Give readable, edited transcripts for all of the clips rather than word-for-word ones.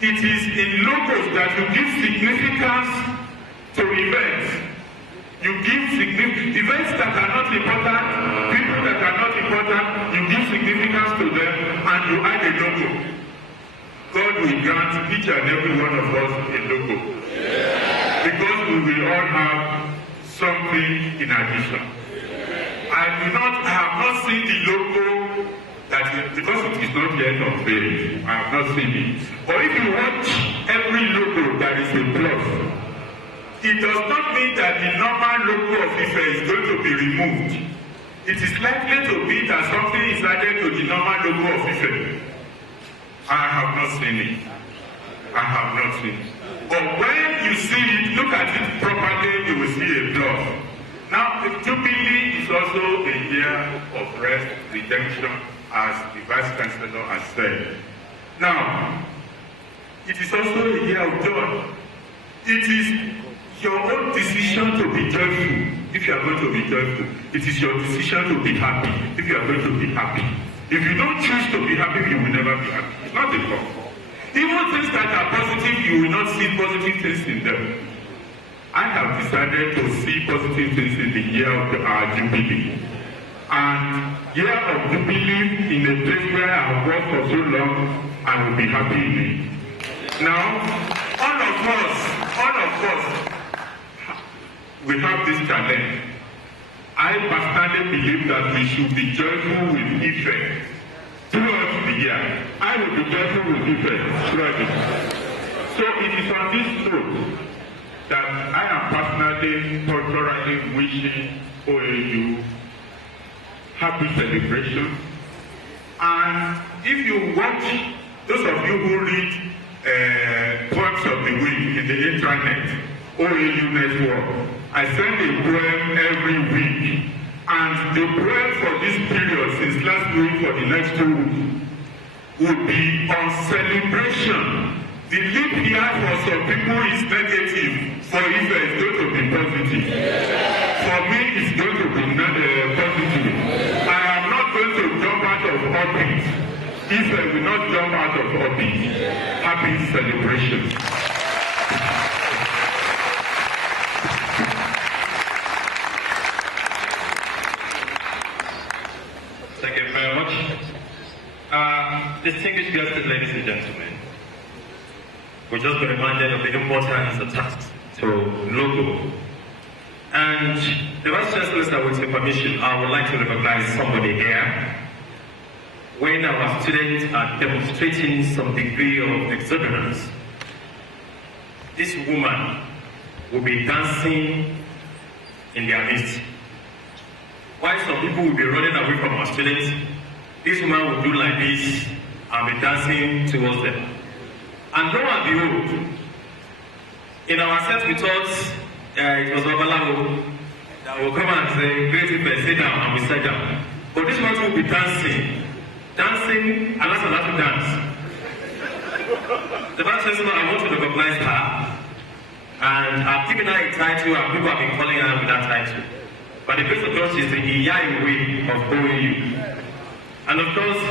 It is in logos that you give significance to events. You give events that are not important, people that are not important, you give significance to them and you add a logo. God will grant each and every one of us a logo. Because we will all have something in addition. I have not seen the logo because it is not yet unveiled. I have not seen it. But if you watch every logo, there is a plus. It does not mean that the normal logo of Ife is going to be removed. It is likely to be that something is added to the normal logo of Ife. I have not seen it. I have not seen it. But when you see it, look at it properly, you will see a plus. Now, the Jubilee is also a year of rest, redemption, as the Vice Chancellor has said. Now, it is also a year of joy. It is your own decision to be joyful if you are going to be joyful. It is your decision to be happy if you are going to be happy. If you don't choose to be happy, you will never be happy. It's not a problem. Even things that are positive, you will not see positive things in them. I have decided to see positive things in the year of our Jubilee. And year of Jubilee in a place where I have worked for so long, I will be happy in it. Now, all of us, we have this challenge. I personally believe that we should be joyful with Ife throughout the year. I will be joyful with Ife throughout it. So it is on this note that I am personally, culturally wishing OAU happy celebration. And if you watch, those of you who read poems of the week in the intranet, OAU network, I send a poem every week. And the poem for this period, since last week for the next 2 weeks, would be on celebration. The leap year for some people is negative. For Ife, it's going to be positive. For me, it's going to be positive. I am not going to jump out of orbit. Ife will not jump out of orbit. Happy celebration. Thank you very much. Distinguished guests, ladies and gentlemen, we've just been reminded of the importance attached to logo. And the Vice Chancellor, with your permission, I would like to recognize somebody here. When our students are demonstrating some degree of exuberance, this woman will be dancing in their midst. While some people will be running away from our students, this woman will do like this and be dancing towards them. And lo and behold, in our set we thought it was Babalawo that will come and say, great Ife, sit down, and we sat down. But this one will be dancing, and that's a lot of dance. The Vice Chancellor, I want to recognize her, and I've given her a title, and people have been calling her with that title. But the grace of God is the Iyaiwe of OAU. And of course,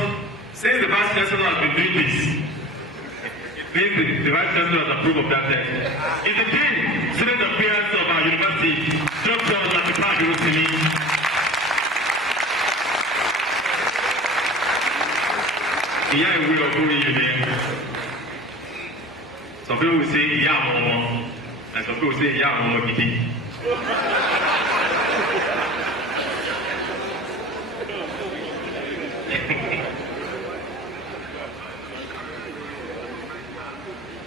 since the Vice Chancellor has been doing this, it means the Vice Chancellor has approved of that text. It's the Dean, Student Affairs of our university, Dr. Latifa Durusini. Iyaiwe of OAU. Some people will say Iyamomo, and some people will say Iyamomo Gidi.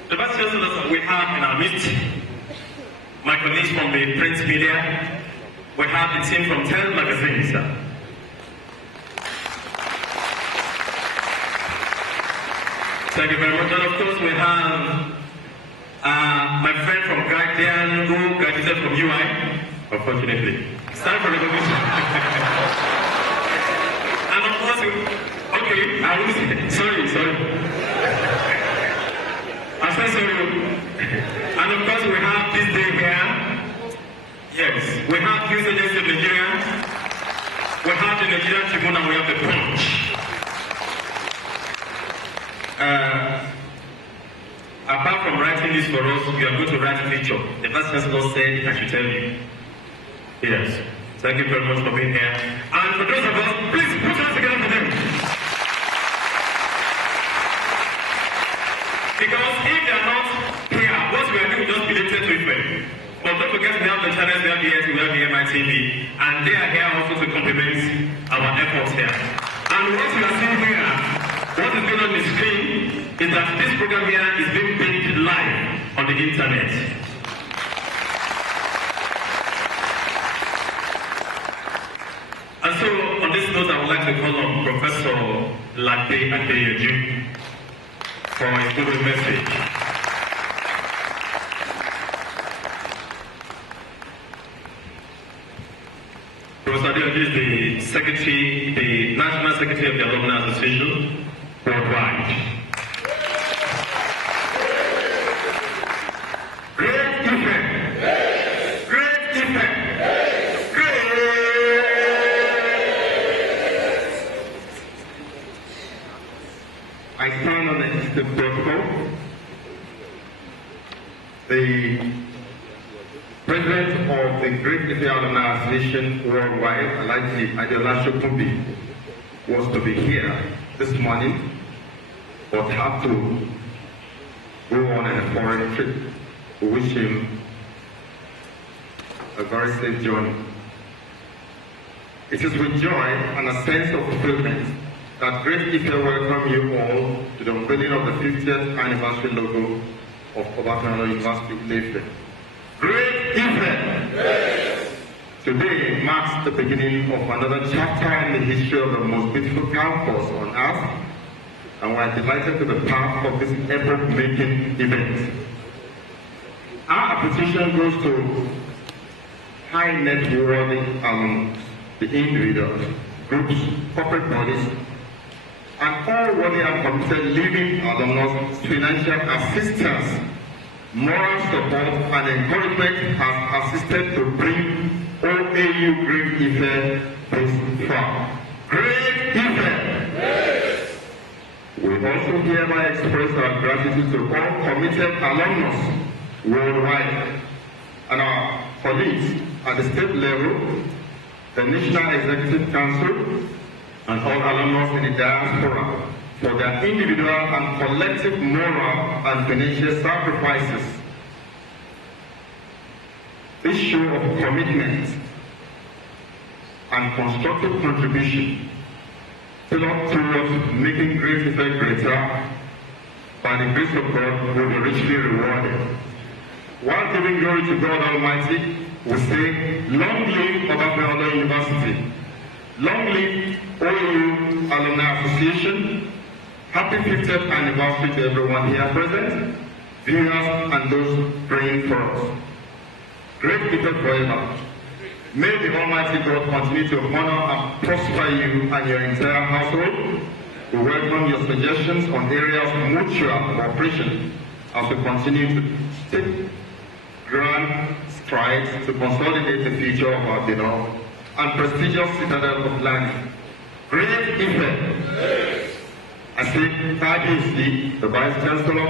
The Vice Chancellors we have in our midst, my colleagues from the print media, we have the team from 10 magazines. Thank you very much. And of course we have my friend from Guardian who graduated from UI, unfortunately. It's time for recognition. And of course, okay, I will say, sorry. I'm so sorry. And of course we have this day here. Yes, we have News Agency of Nigeria. We have the Nigerian Tribune and we have the Punch. apart from writing this for us, you are going to write a feature. The Vice Chancellor said I should tell you. Yes. Thank you very much for being here. And for those of us, please put us together for them. Because if they are not here, what we are doing is just related to it. But don't forget we have the channels, we have the SC, we have the MITV, and they are here also to complement our efforts here. And what you are seeing here, what is going on the screen, is that this program here is being played live on the internet. And so, on this note, I would like to call on Professor Lade Adeyeju for his good message. Professor Adeyeju is the Secretary, the National Secretary of the Alumni Association worldwide. Great effect! Great effect! I stand on the protocol. The President of the Great Ife Alumni Association Worldwide, Alhaji Adeola Shokunbi, was to be here this morning, but had to go on a foreign trip. We wish him a very safe journey. It is with joy and a sense of fulfillment that Great Ife welcome you all to the unveiling of the 50th anniversary logo of Obafemi University Ife. Great Ife! Yes. Today marks the beginning of another chapter in the history of the most beautiful campus on earth, and we are delighted to be part of this epoch-making event. Our appreciation goes to high net worthy alumni, the individuals, groups, corporate bodies, and all worthy and committed living alumnus. Financial assistance, moral support, and encouragement has assisted to bring OAU Great Ife this far. Great Ife! Yes. We also hereby express our gratitude to all committed alumnus worldwide and our colleagues at the state level, the National Executive Council, and all alumnus in the diaspora for their individual and collective moral and financial sacrifices. This show of commitment and constructive contribution tailored towards making Great Ife greater by the grace of God will be richly rewarded. While giving glory to God Almighty, we say, long live Obafemi University. Long live OAU Alumni Association. Happy 50th anniversary to everyone here present, viewers, and those praying for us. Great Ife forever. May the Almighty God continue to honor and prosper you and your entire household. We welcome your suggestions on areas of mutual cooperation as we continue to take grand strides to consolidate the future of our beloved and prestigious citadel of learning. Great Ife! Yes. I say, Tabi the Vice Chancellor,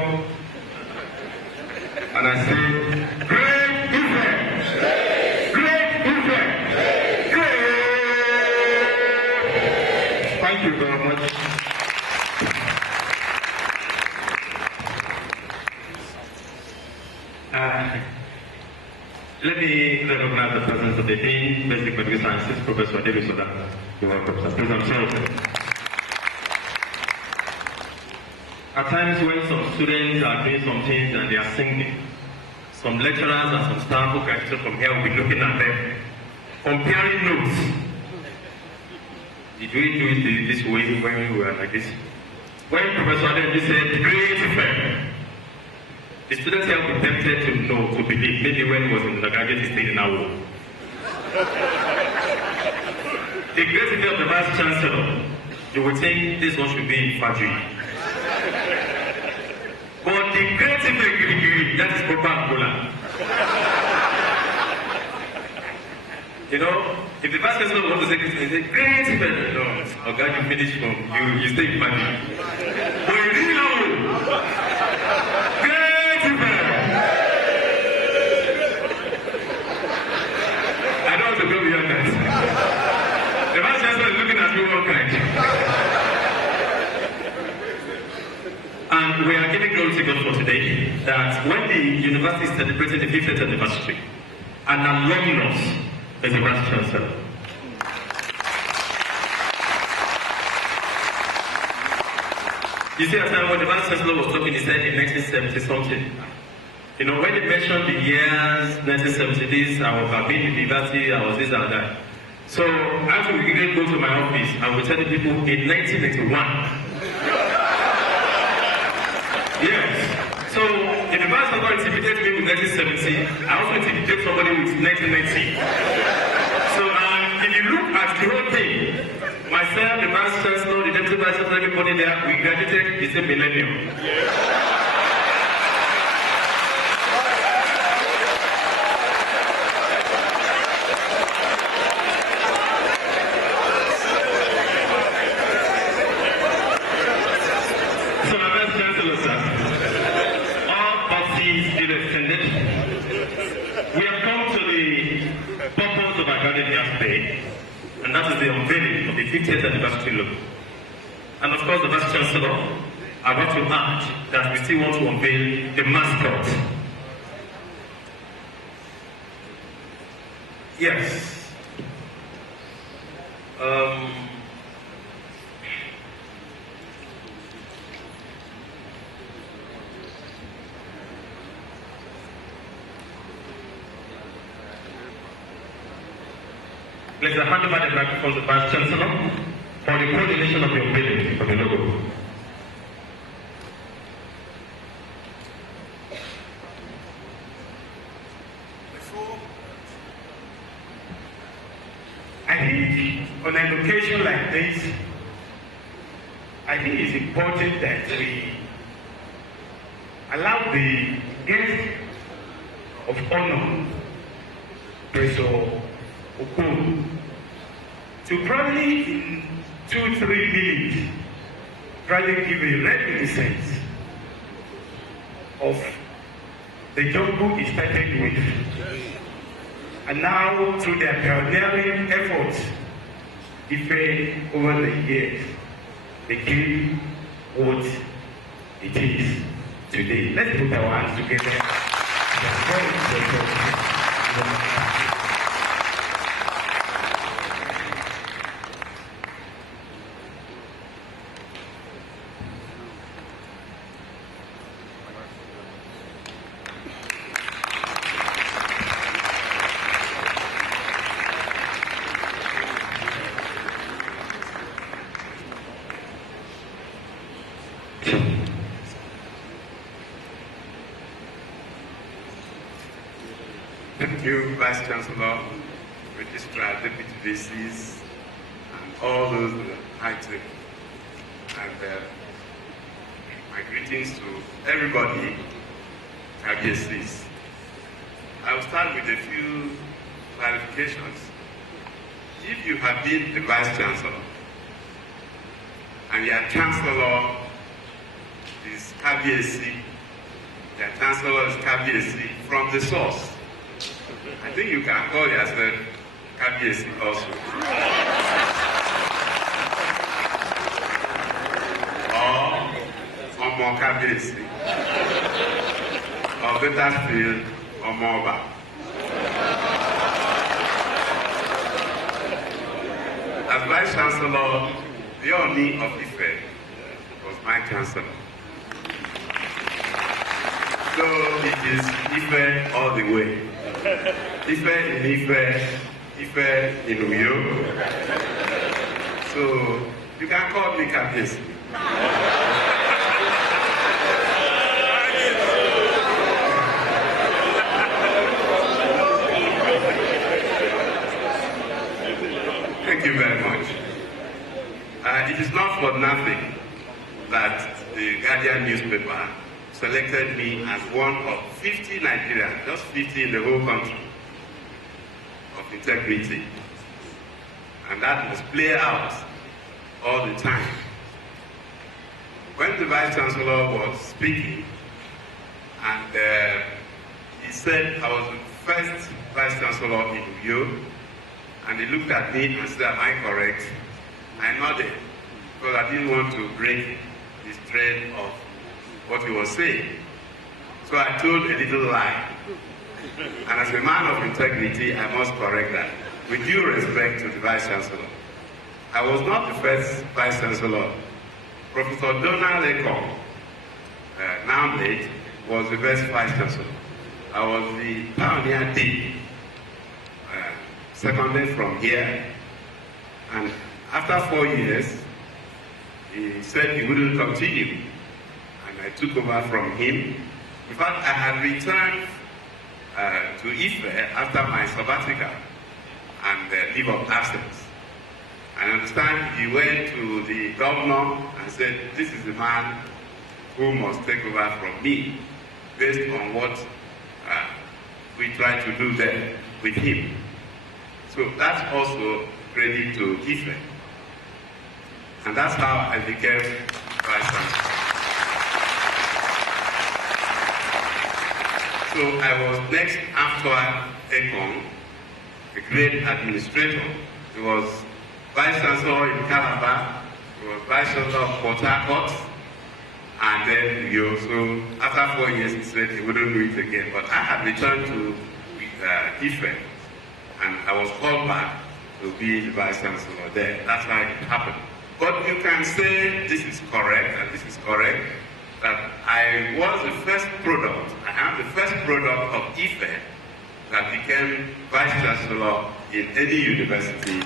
and I say, Great Ife! Yes. Great Ife! Yes. Great! Thank you very much. Let me recognize the presence of the Dean, Basic Medical Sciences, Professor David Soda. You're welcome, sir. Please observe. At times when some students are doing some things and they are singing, some lecturers and some staff who graduated from here will be looking at them, comparing notes. Did we do it this way when we were like this? When Professor Adeyeju said, Great Ife, the students here will be tempted to know, to believe, maybe when he was in the graduate state in our world. The Great Ife of the Vice Chancellor, you would think this one should be in Fajri. But the Great Ife, that is proper Angola. You know, if the Vice Chancellor wants to say this, they say, Great Ife, no, oh God, you finish from, you stay in Fajri. But you really know, Great And we are giving glory to God for today that when the university is celebrating the 50th anniversary, an alumnus is the Vice Chancellor. You see, at the time when the Vice Chancellor was talking, he said in 1970 something. You know, when he mentioned the years 1970 this, I've been in the university, I was this and that. So after we didn't go to my office, I was telling people in 1981. Yes. So if the Vice Chancellor intimidated me with 1970, I also intimidate somebody with 1990. So if you look at the whole thing, myself, the Vice Chancellor, the Deputy Vice Chancellor, everybody there, we graduated the same millennium. So my Vice Chancellor, sir, all parties is extended. We have come to the purpose of our gathering here today, and that is the unveiling of the 50th anniversary logo. And of course, the Vice Chancellor, I want to add that we still want to unveil the mascot. Yes. Let's hand over the microphone to the Vice Chancellor for the coordination of the unveiling of the logo. I think on an occasion like this, I think it's important that we allow the guest of honor, Professor Okun, to probably in 2-3 minutes probably give a reminiscence of the jungle he started with. And now, through their pioneering efforts, over the years, became what it is today. Let's put our hands together. Thank you, Vice Chancellor, Registrar, Deputy VCs, and all those high tech. And my greetings to everybody, KBSCs. I'll start with a few clarifications. If you have been the Vice Chancellor, and your Chancellor is KBSC, your Chancellor is KBSC from the source, I think you can call yourself KBSC also. Or Omo KBSC. Or better still, Omo Oba. As Vice Chancellor, the Oni of Ife was my Chancellor. So it is Ife all the way. Ife in Ife, Ife in Uyo. So you can call me Kabiyesi. Thank you very much. It is not for nothing that the Guardian newspaper selected me as one of 50 Nigerians, just 50 in the whole country, of integrity. And that must play out all the time. When the Vice Chancellor was speaking, and he said I was the first Vice Chancellor in Uyo, and he looked at me and said, "Am I correct?" I nodded, because I didn't want to break this thread of what he was saying. So I told a little lie. And as a man of integrity, I must correct that. With due respect to the Vice Chancellor, I was not the first Vice Chancellor. Professor Donald Ekong, now late, was the first Vice Chancellor. I was the pioneer dean, seconded from here. And after 4 years, he said he wouldn't continue. And I took over from him. In fact, I had returned to Ife after my sabbatical and leave of absence. I understand he went to the governor and said, this is the man who must take over from me, based on what we tried to do there with him. So that's also credit to Ife. And that's how I became Vice Chancellor. So I was next after Ekong, a great administrator. He was Vice Chancellor in Calabar, he was Vice Chancellor of Port Harcourt, and then he also, after 4 years, he said he wouldn't do it again. But I had returned to Ife, and I was called back to be the Vice Chancellor there. That's how it happened. But you can say this is correct, and this is correct, that I was the first product, I am the first product of Ife that became Vice Chancellor in any university.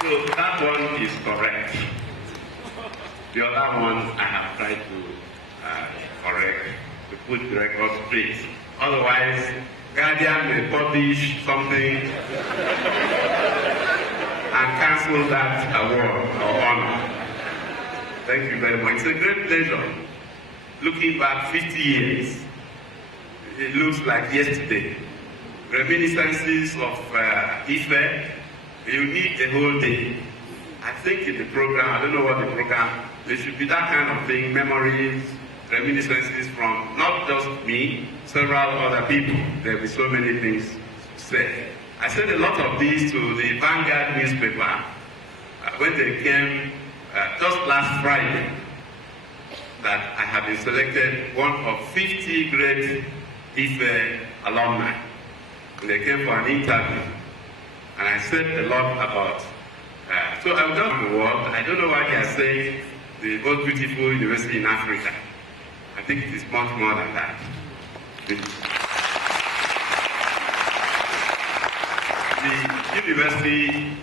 So that one is correct. The other ones I have tried to correct, to put the record straight. Otherwise, Guardian may publish something and cancel that award or honor. Thank you very much. It's a great pleasure. Looking back 50 years, it looks like yesterday. Reminiscences of Ife, you need a whole day. I think in the program, I don't know what the program, there should be that kind of thing, memories, reminiscences from not just me, several other people. There will be so many things to say. I said a lot of these to the Vanguard newspaper when they came just last Friday, that I have been selected one of 50 great Ife alumni. And they came for an interview. And I said a lot about, so I've done the world. I don't know why they are saying the most beautiful university in Africa. I think it is much more than that. The university,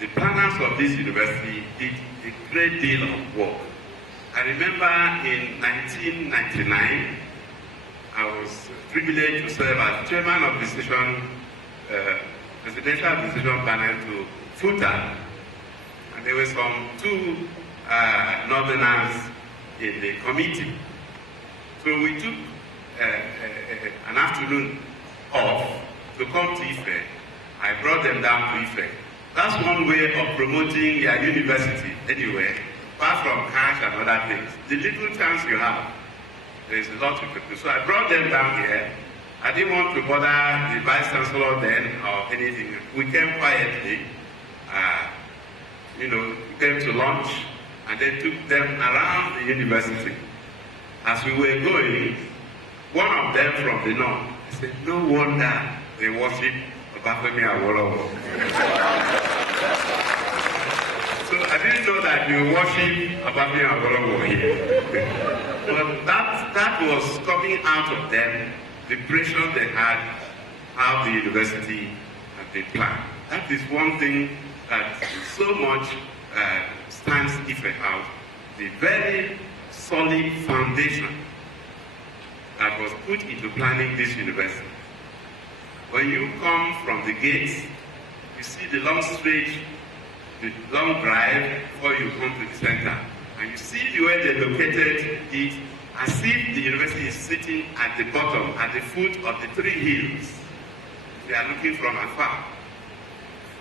the planners of this university did a great deal of work. I remember in 1999, I was privileged to serve as chairman of the presidential decision panel to Futa, and there were some two northerners in the committee. So we took an afternoon off to come to Ife. I brought them down to Ife. That's one way of promoting your university anywhere, apart from cash and other things. The little chance you have, there's a lot you can do. So I brought them down here. I didn't want to bother the Vice Chancellor then or anything. We came quietly, we came to lunch and then took them around the university. As we were going, one of them from the north said, no wonder they worship Obafemi Awolowo. So I didn't know that you worship Obafemi Awolowo here. But that was coming out of them, the pressure they had, how the university had been planned. That is one thing that so much stands Ife out. The very solid foundation that was put into planning this university. When you come from the gates, you see the long stretch, the long drive before you come to the center. And you see the way they located it as if the university is sitting at the bottom, at the foot of the 3 hills. They are looking from afar.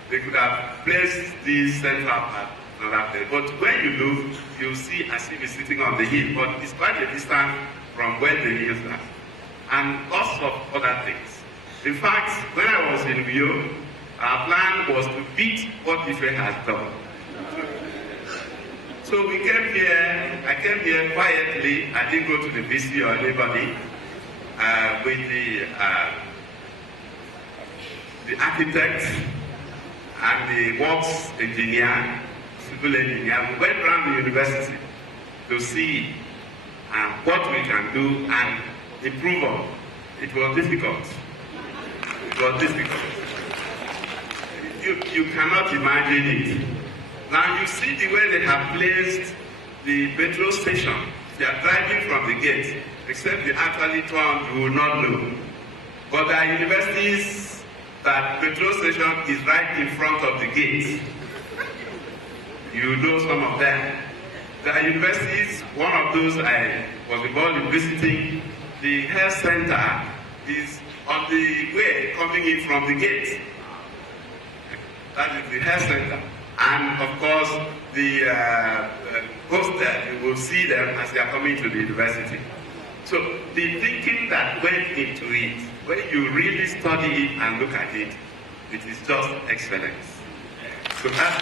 They could have placed this central part another place. But when you look, you see as if it's sitting on the hill. But it's quite a distance from where the hills are. And lots of other things. In fact, when I was in Rio, Our plan was to beat what Ife has done. So we came here, I came here quietly. I didn't go to the VC or anybody. With the architect and the works engineer, civil engineer. We went around the university to see what we can do and improve on. It was difficult. It was difficult. You cannot imagine it. Now you see the way they have placed the petrol station. They are driving from the gate. Except you actually turn, you will not know. But there are universities that petrol station is right in front of the gate. You know some of them. There are universities, one of those I was involved in visiting, the health center is on the way coming in from the gate. That is the health center. And of course, the hostel, you will see them as they are coming to the university. So the thinking that went into it, when you really study it and look at it, it is just excellence. So that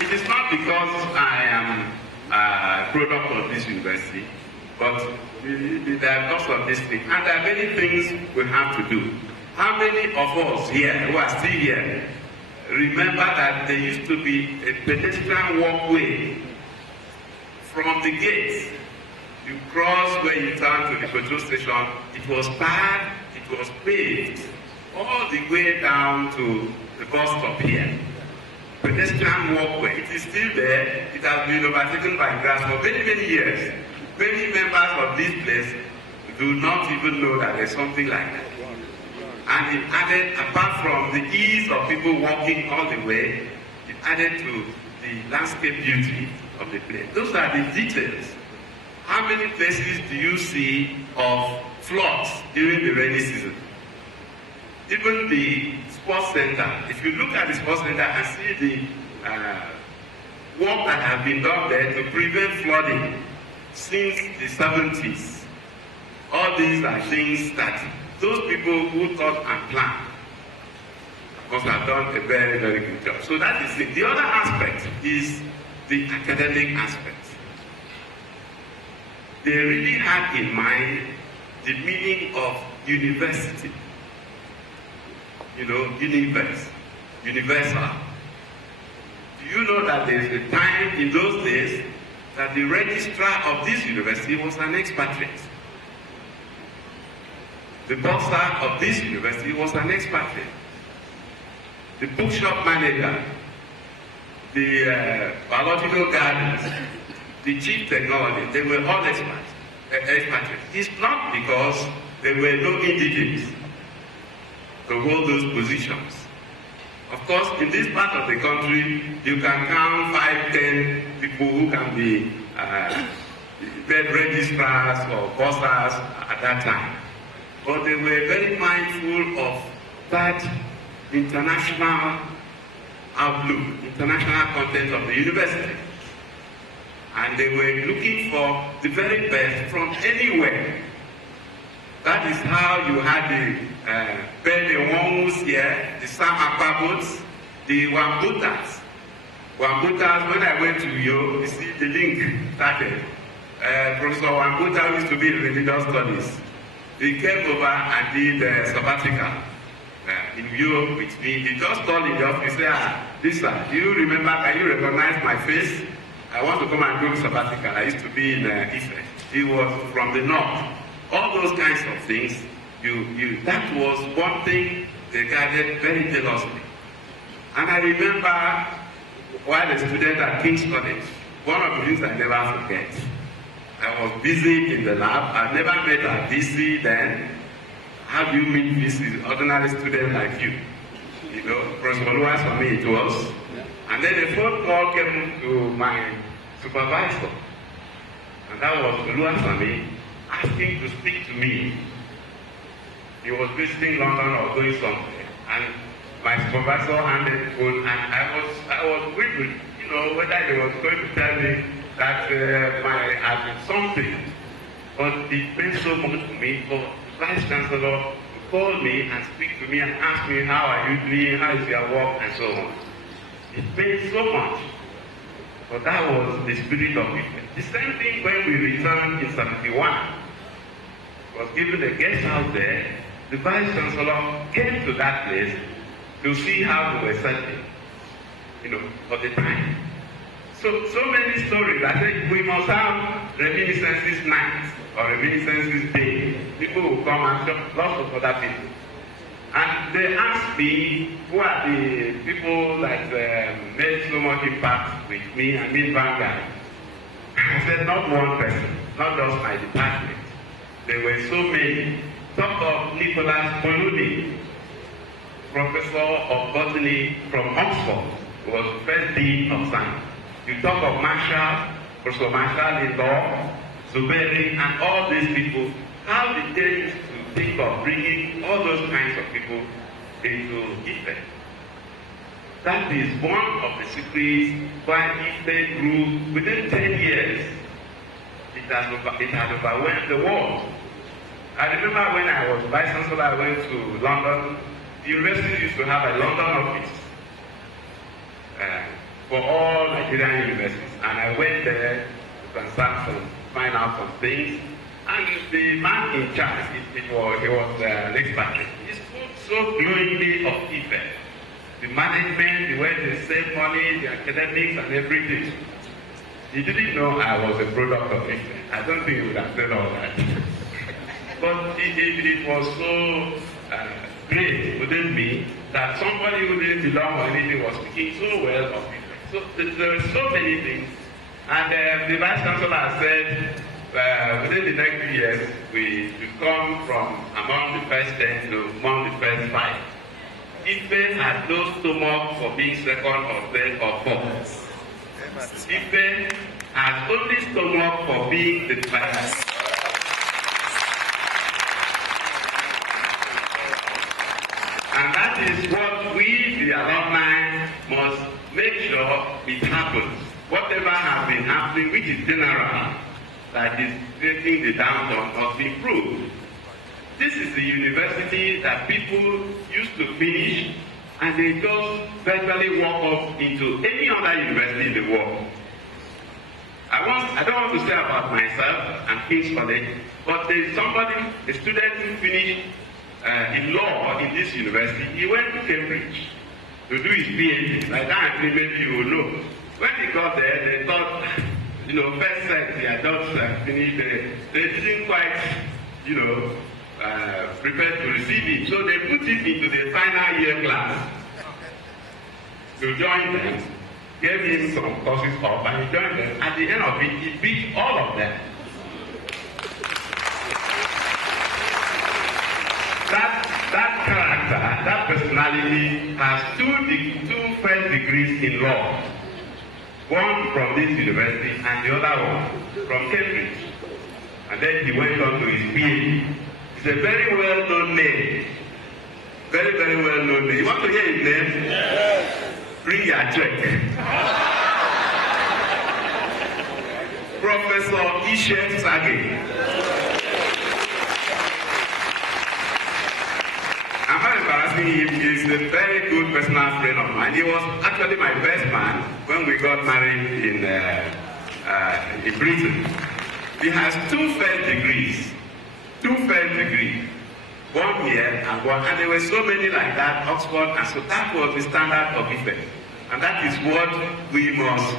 it is not because I am a product of this university, but there are lots of these things. And there are many things we have to do. How many of us here who are still here remember that there used to be a pedestrian walkway from the gate? You cross where you turn to the petrol station. It was bad, it was paved all the way down to the bus stop here. Pedestrian walkway, it is still there. It has been overtaken by grass for many, many years. Many members of this place do not even know that there's something like that. And it added, apart from the ease of people walking all the way, it added to the landscape beauty of the place. Those are the details. How many places do you see of floods during the rainy season? Even the sports center, if you look at the sports center and see the work that has been done there to prevent flooding since the 70s, all these are things that those people who thought and planned must have done a very, very good job. So that is it. The other aspect is the academic aspect. They really had in mind the meaning of university. You know, universal. Do you know that there is a time in those days that the registrar of this university was an expatriate? The bursar of this university was an expatriate. The bookshop manager, the biological gardens, the chief technology, they were all expatriates. It's not because there were no indigenous to hold those positions. Of course, in this part of the country, you can count 5, 10 people who can be bed registrars or bursars at that time. But they were very mindful of that international outlook, international content of the university. And they were looking for the very best from anywhere. That is how you had the Benewongus here, the Sam Akpabos, the Wambutas. Wambutas, when I went to Uyo, you see the link started. Professor Wambuta used to be in religious studies. He came over and did sabbatical in Uyo with me. He just called in the office and said, Lisa, do you remember, can you recognize my face? I want to come and do sabbatical. I used to be in Ife. He was from the north. All those kinds of things, that was one thing they guarded very jealously. And I remember while a student at King's College, one of the things I never forget, I was busy in the lab. I never met a VC then. How do you meet VCs, ordinary students like you? You know, Professor Oluwas for me it was. And then a phone call came to my supervisor. And that was Oluwas for me, asking to speak to me. He was visiting London or going somewhere. And my supervisor handed the phone, and I was wondering, you know, whether they was going to tell me that I had something. But it meant so much to me for Vice Chancellor to call me and speak to me and ask me, how are you doing, how is your work, and so on. It meant so much. But that was the spirit of it. The same thing when we returned in 71. Was given a guest house there. The Vice Chancellor came to that place to see how we were settling, for the time. So many stories. I think we must have reminiscences night or reminiscences day. People will come and talk, lots of other people. And they asked me, who are the people that made so much impact with me and me Vanguard? I said, not one person, not just my department. There were so many. Talk of Nicholas Boluni, professor of botany from Oxford, who was the first dean of science. You talk of Marshall, Professor Marshall in law, Zuberi, and all these people. How did they used to think of bringing all those kinds of people into Ife? That is one of the secrets why Ife grew within 10 years. It had overwhelmed the world. I remember when I was Vice Chancellor, I went to London. The university used to have a London office for all Nigerian universities. And I went there to transact and find out some things. And the man in charge, he was an expert. He spoke so glowingly of Ife. The management, the way they save money, the academics and everything. He didn't know I was a product of Ife. I don't think he would have said all that. But it was so great within me that somebody who didn't belong or anything was speaking so well of Ife. So there were so many things. And the Vice Chancellor said, within the next 2 years, we should come from among the first 10 to among the first 5. Ife had no stomach for being second or third or fourth. Ife has only stomach for being the first. And that is what we, the alumni, must make sure it happens. Whatever has been happening, which is general, that is creating the downturn, must be improved. This is the university that people used to finish and they just virtually walk up into any other university in the world. I don't want to say about myself and King's College, but there is somebody, a student who finished in law in this university. He went to Cambridge to do his PhD. Like that, maybe you will know. When he got there, they thought, first set, the adults finished, they didn't quite, prepared to receive him. So they put him into the final year class to join them, gave him some courses up, and he joined them. At the end of it, he beat all of them. That character, that personality has two first degrees in law. One from this university and the other one from Cambridge. And then he went on to his PhD. It's a very well-known name. Very, very well-known name. You want to hear his name? Yes. Bring your check. Professor Ishe Sage. I'm not embarrassing him. He's a very good personal friend of mine. He was actually my best man when we got married in Britain. He has 2 first degrees. 2 first degrees. One here and one. And there were so many like that, Oxford. And so that was the standard of Ife. And that is what we must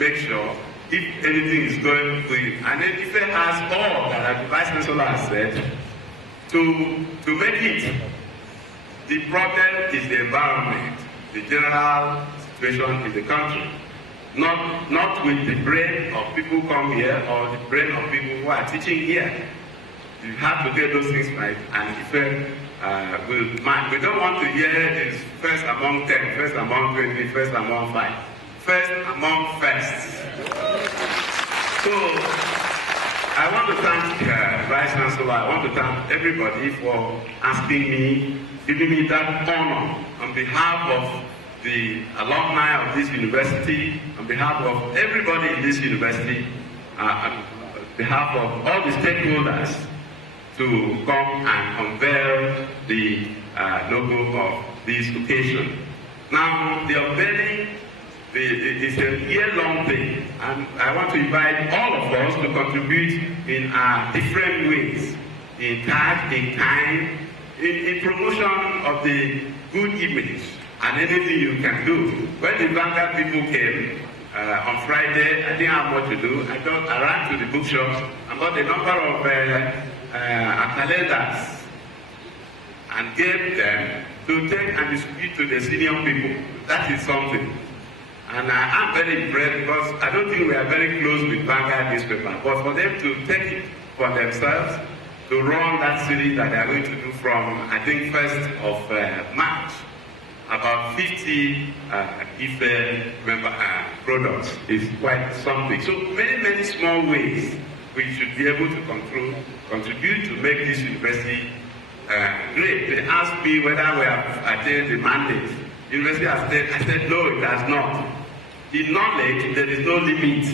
make sure if anything is going good. And then Ife has all that the Vice Chancellor has said to make it. The problem is the environment, the general situation in the country. Not with the brain of people who come here or the brain of people who are teaching here. You have to get those things right. And if we don't want to hear this first among 10, first among 20, first among 5. First among first. So I want to thank Vice Chancellor. I want to thank everybody for asking me, giving me that honor on behalf of the alumni of this university, on behalf of everybody in this university, on behalf of all the stakeholders, to come and unveil the logo of this occasion. Now, the unveiling is a year-long thing, and I want to invite all of us to contribute in different ways, in cash, in kind, in promotion of the good image, and anything you can do. When the Vanguard people came on Friday, I didn't have much to do. I ran to the bookshop and bought a number of calendars and gave them to take and distribute to the senior people. That is something. And I'm very impressed because I don't think we are very close with Vanguard newspaper. But for them to take it for themselves, to run that series that they are going to do from, I think, 1st of March, about 50 products is quite something. So many small ways we should be able to contribute to make this university great. They asked me whether we have attained the mandate. University has said, I said, no, it has not. In knowledge, there is no limit.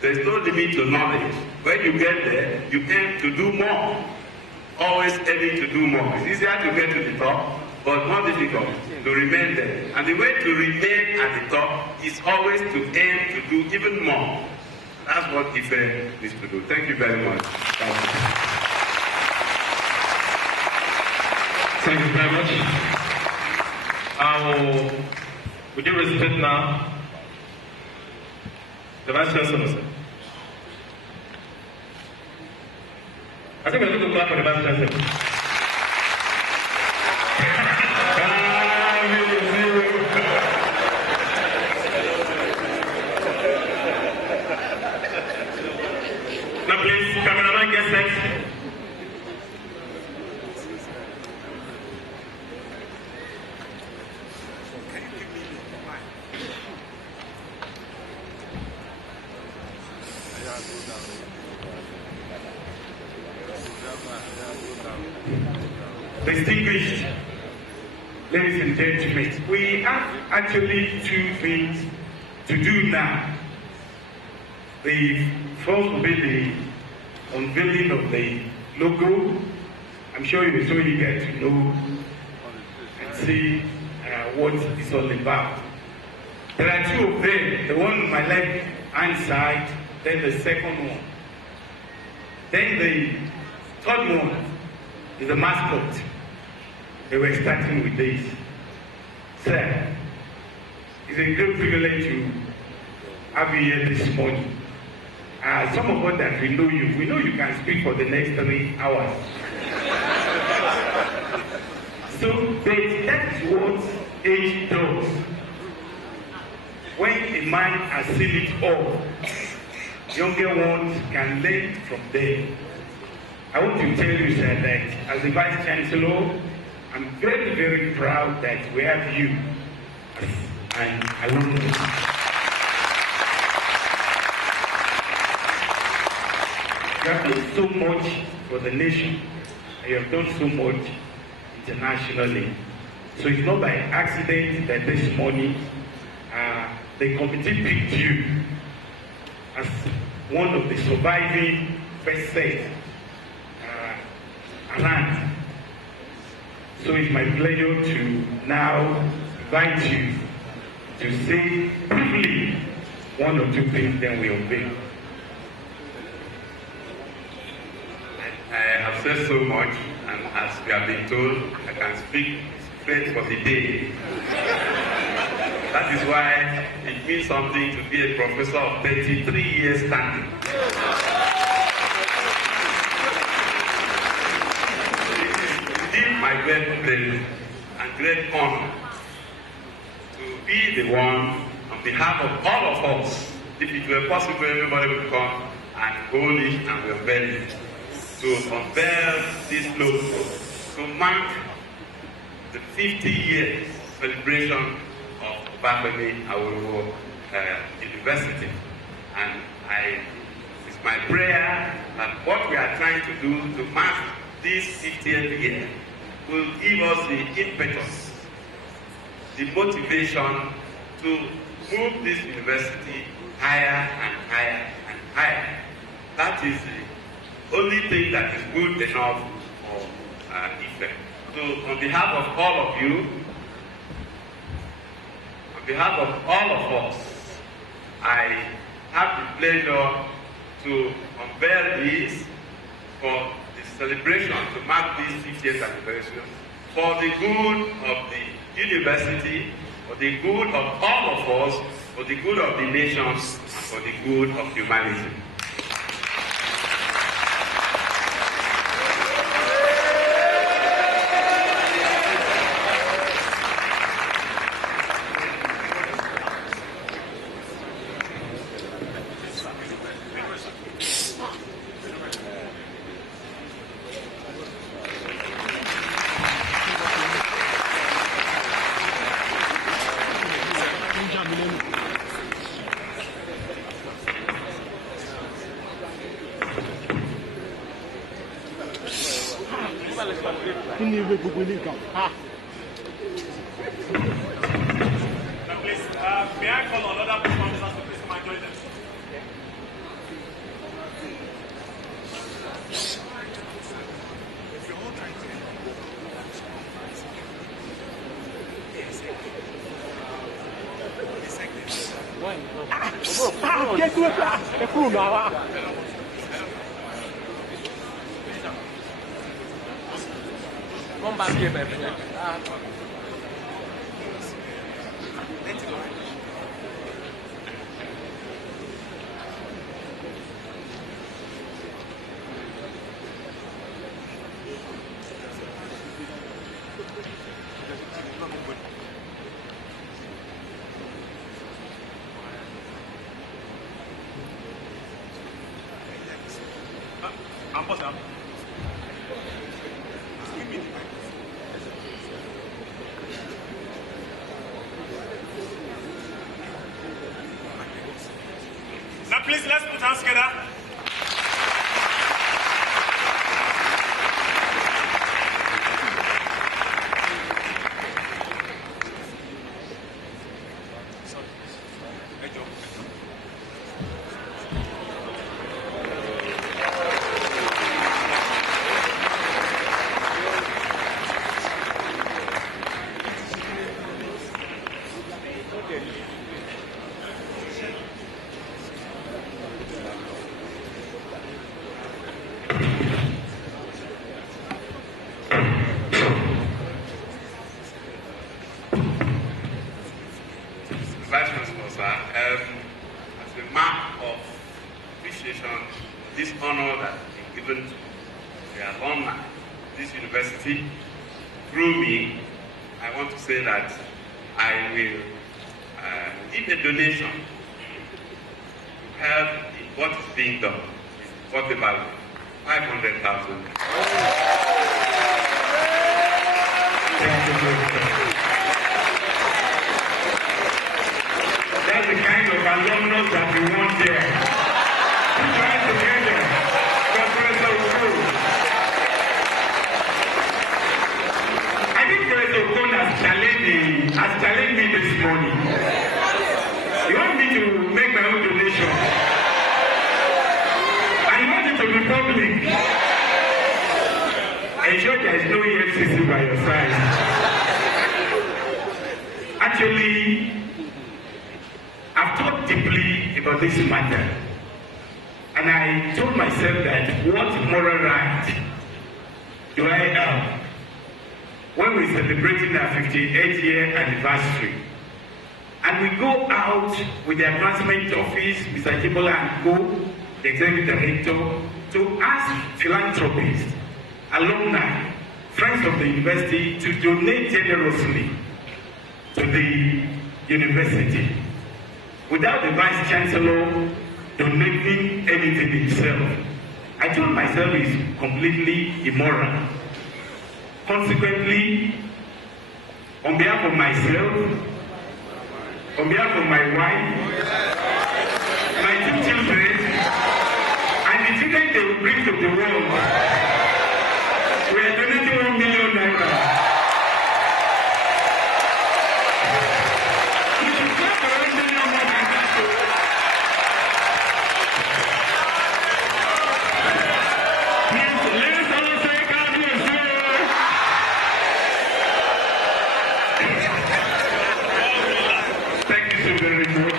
There is no limit to knowledge. When you get there, you aim to do more. Always aiming to do more. It's easier to get to the top, but more difficult to remain there. And the way to remain at the top is always to aim to do even more. That's what IFE needs to do. Thank you very much. Thank you very much. With due respect now, the Vice Chancellor, sir. I think we're going to clap for the Vice Chancellor. Now please, cameraman, get set. Distinguished ladies and gentlemen, we have actually two things to do now. The first will be the unveiling of the logo. I'm sure you're so eager to know and see what it's all about. There are two of them, the one on my left hand side, then the second one. Then the third one is the mascot. They were starting with this. Sir, it's a great privilege to have you here this morning. Some of us that we know you can speak for the next 3 hours. So that is what age does. When a man has seen it all, younger ones can learn from them. I want to tell you, sir, that as the Vice Chancellor, I'm very, very proud that we have you as an alumnus. You have done so much for the nation, and you have done so much internationally. So it's not by accident that this morning the committee picked you as one of the surviving first set around. So it's my pleasure to now invite you to say briefly one or two things, then we obey. I have said so much, and as we have been told, I can speak straight for the day. That is why it means something to be a professor of 33 years standing. My great pleasure and great honor to be the one on behalf of all of us. If it were possible, everybody would come and hold it and unveil it. To unveil this logo, to mark the 50 years celebration of Bafemi Awolowo University. And it's my prayer that what we are trying to do to mark this 50th year will give us the impetus, the motivation to move this university higher and higher and higher. That is the only thing that is good enough for Ife. So on behalf of all of you, on behalf of all of us, I have the pleasure to unveil this for the celebration to mark this 50th anniversary for the good of the university, for the good of all of us, for the good of the nations, and for the good of humanity. Please, may I call on other performers to please come and join them? Come back here, my friend. Ambassador. Now please, let's put hands together. Vice Principal, sir, as a mark of appreciation, this honor that has been given to the alumni of this university through me, I want to say that I will give a donation to help in what is being done. What about 500,000? That's the kind of alumnus that we want there. We try together. Professor Okon. I think Professor Okon has challenged me this morning. He wants me to make my own donation. And he wants it to be public. I'm sure there is no EFCC by your side. Actually, I've thought deeply about this matter, and I told myself that what moral right do I have when we're celebrating our 58th year anniversary, and we go out with the advancement office, Mr. Jibola and Co, the executive director, to ask philanthropists, alumni, friends of the university to donate generously to the university, without the Vice Chancellor donating anything himself. I told myself it's completely immoral. Consequently, on behalf of myself, on behalf of my wife, my 2 children, and the children they will bring to the world, we are donating 1 million naira. much.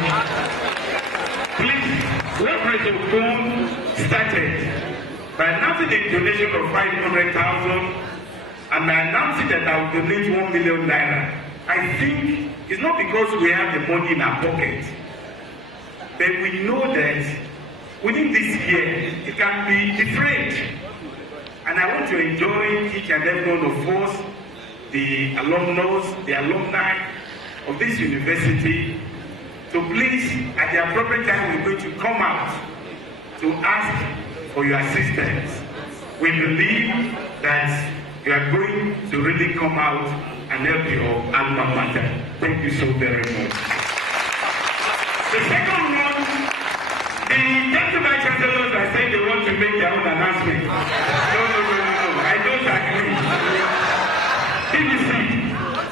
Please, what Microphone started by announcing a donation of 500,000 and by announcing that I will donate 1 million naira. I think it's not because we have the money in our pocket, but we know that within this year it can be different. And I want to enjoy each and every one of us, the alumnus, the alumni of this university, to please, at the appropriate time, we're going to come out to ask for your assistance. We believe that you are going to really come out and help your alma mater. Thank you so very much. The second one, the deputy vice chancellors are saying they want to make their own announcement. No. I don't agree. BBC,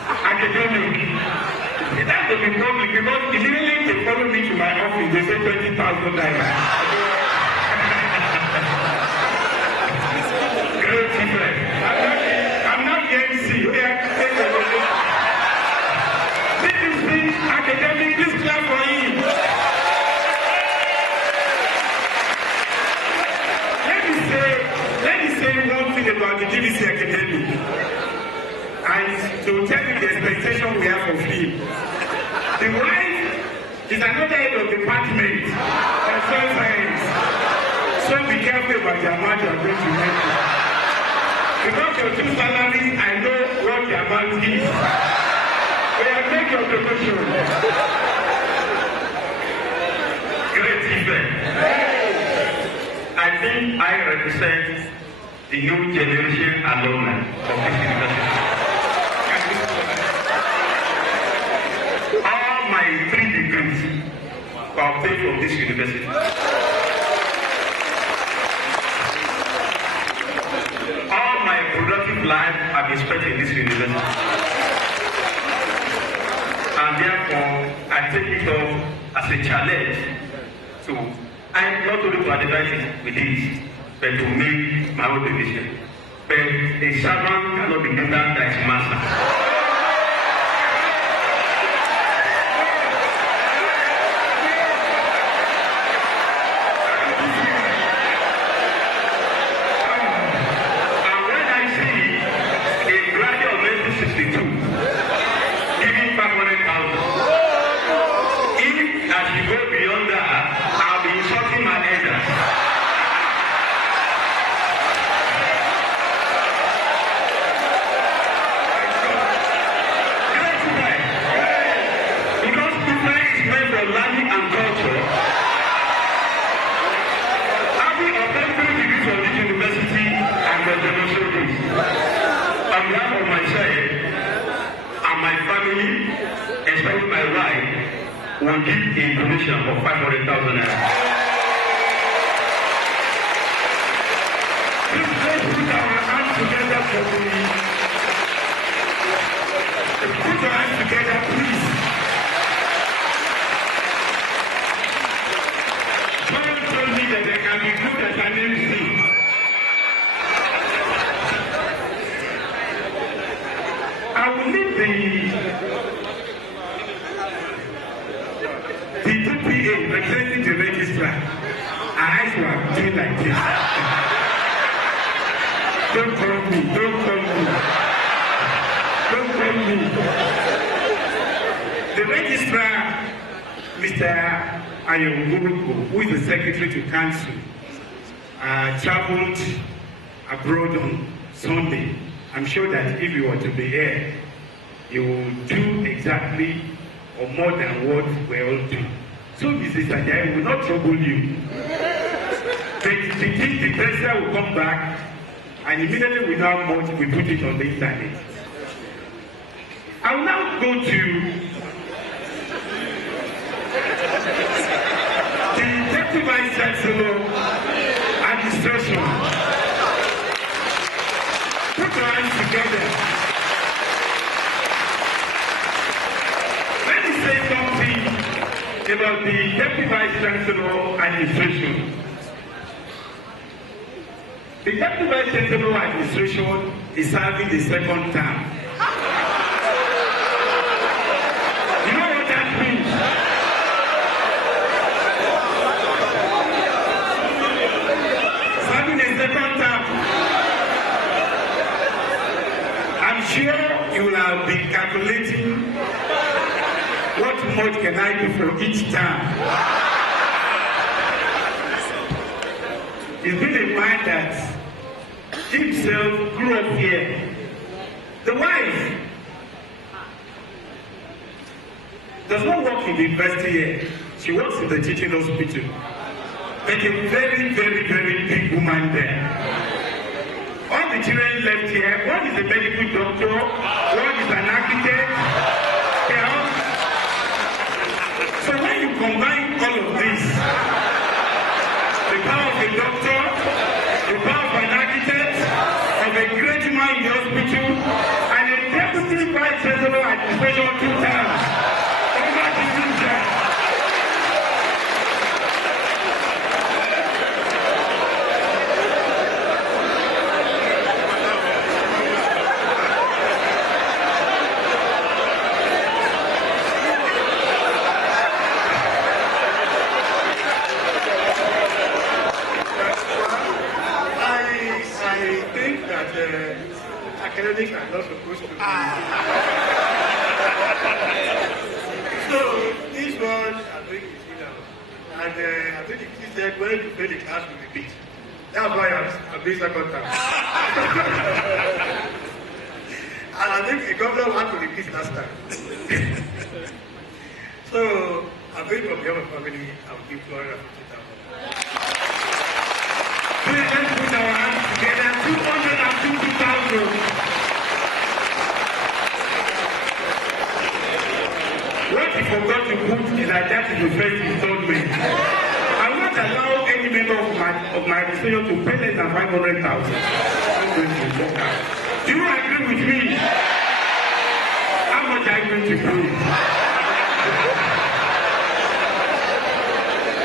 academic. It has to be public because immediately they follow me to my office, they say 20,000 naira. Great difference. I'm not the MC. BBC, academic, please clap for him. Let me say one thing about the BBC academic. And to tell you the expectation we have of him. The wife is another head of department of social science. So be careful about the amount you are going to make. Because your two salaries, I know what the amount is. We have made your donation. Great event. I think I represent the new generation alumni of this university. All my 3 degrees were obtained from this university. All my productive life have been spent in this university. And therefore, I take it up as a challenge to, and not only to advertise it with this, but to make my own donation. But a servant cannot be greater than his master. Will give a donation of 500,000 naira. Let's put our hands together for me. Put your hands together, please. Someone told me that they can be good as an MC. I will leave the DPA representing the registrar. Our eyes were doing like this. Don't call me. The registrar, Mr. Ayonguruko, who is the secretary to council, traveled abroad on Sunday. I'm sure that if you were to be here, you will do exactly or more than what we all do. So Mrs. Ajayi will not trouble you. The president will come back and immediately we know how much we put it on the internet. I will now go to the Deputy Vice Chancellor Administration. Put your hands together. Let me say something about the Deputy Vice Chancellor Administration. The Deputy Vice Chancellor Administration is serving the second term. You know what that means? much can I do for each term? He's been a man that himself grew up here. The wife does not work in the university here. She works in the teaching hospital. Like a very, very, very big woman there. All the children left here. One is a medical doctor, one is an architect. So when you combine all of this, the power of a doctor, the power of an architect, of a great man in the hospital, and a deputy vice chancellor administration 2 times. Over the future. Academics are not supposed to be. So this one, I think is and I think he said when you fail the class you repeat. That's why I'm being second time. And I think the governor had to repeat last time. So I think from the other family, I'll give 250,000. Let's put our hands together, 250,000. What he forgot to put is that is the first installment. I won't allow any member of my administration to pay less than 500,000. Do you agree with me? How much are you going to pay?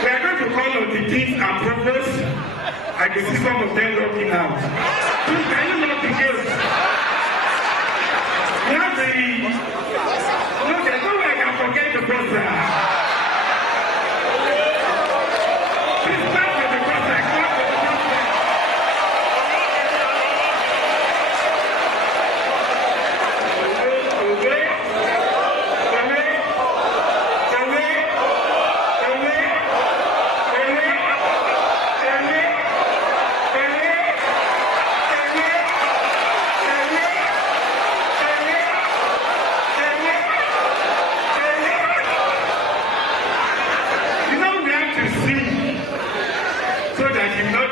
We are going to call on the deans and provosts. I can see some of them looking out. Please, can you lock the gates? We have the... No, there's no way I can forget the brother. Please clap for the brother. Clap for the brother.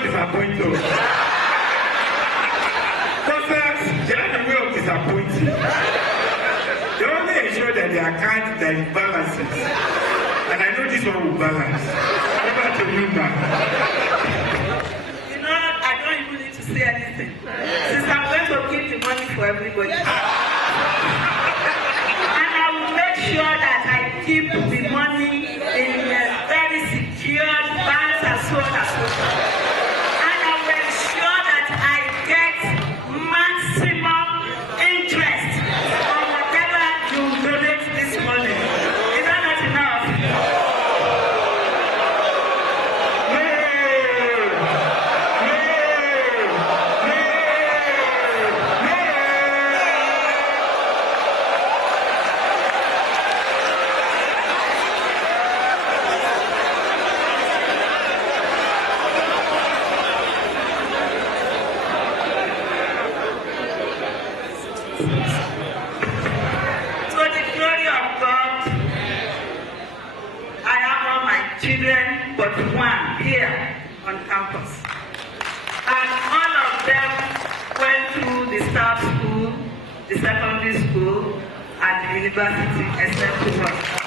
Disappointed. Because they have a way of disappointing. They only ensure that their account there is balances. And I know this one will balance. Over to you, man. You know, I don't even need to say anything. Since I'm going to keep the money for everybody. And I will make sure that I keep the money in a very secured banks and so on and so forth. Children, but one here on campus. And all of them went through the staff school, the secondary school, and the university, except one.